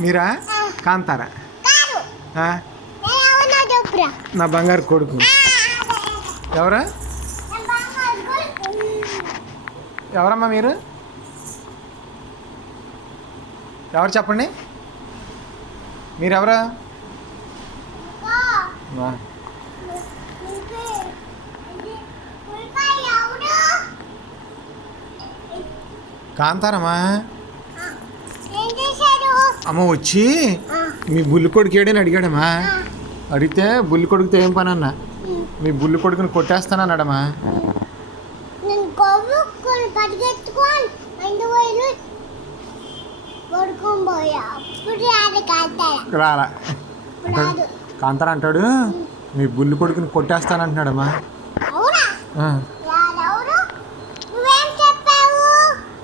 మీరా కాంతారా? నా బంగారు కొడుకు. ఎవరా? ఎవరమ్మా మీరు? ఎవరు చెప్పండి, మీరెవరా? కాంతారమ్మా. అమ్మ వచ్చి మీ బుల్లి కొడుకు ఏడని అడిగాడమ్మా. అడిగితే బుల్లి కొడుకుతో ఏం పని అన్నా, మీ బుల్లి కొడుకుని కొట్టేస్తానన్నాడమ్మా. రాలా కాంతారా అంటాడు, మీ బుల్లి కొడుకుని కొట్టేస్తానంటున్నాడమ్మా.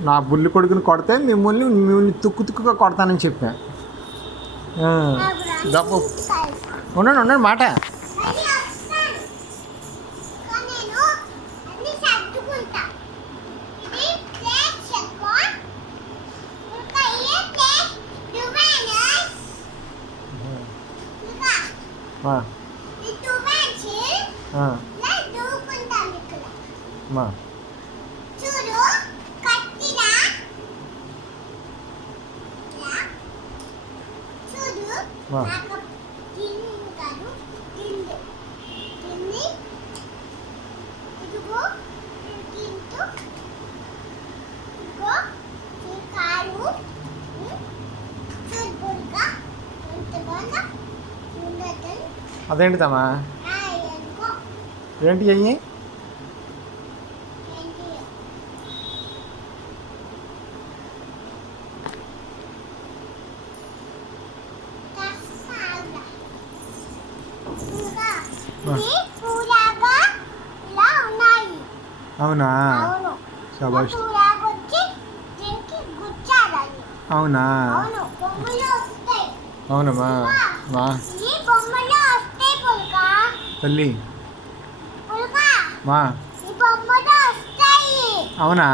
నా బుల్లి కొడుకుని కొడితే మిమ్మల్ని తుక్కుగా కొడతానని చెప్పా. ఉండండి మాట. అదేంటి తమ్మా? ఏంటి అయ్యి? అవునా? శభాష్. అవునా? అవునమ్మా. మా తల్లి మా అవునా?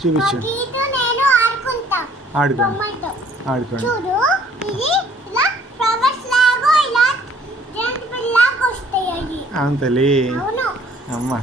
చూపించు. ఆడుకోండి. అవును తల్లి. అమ్మ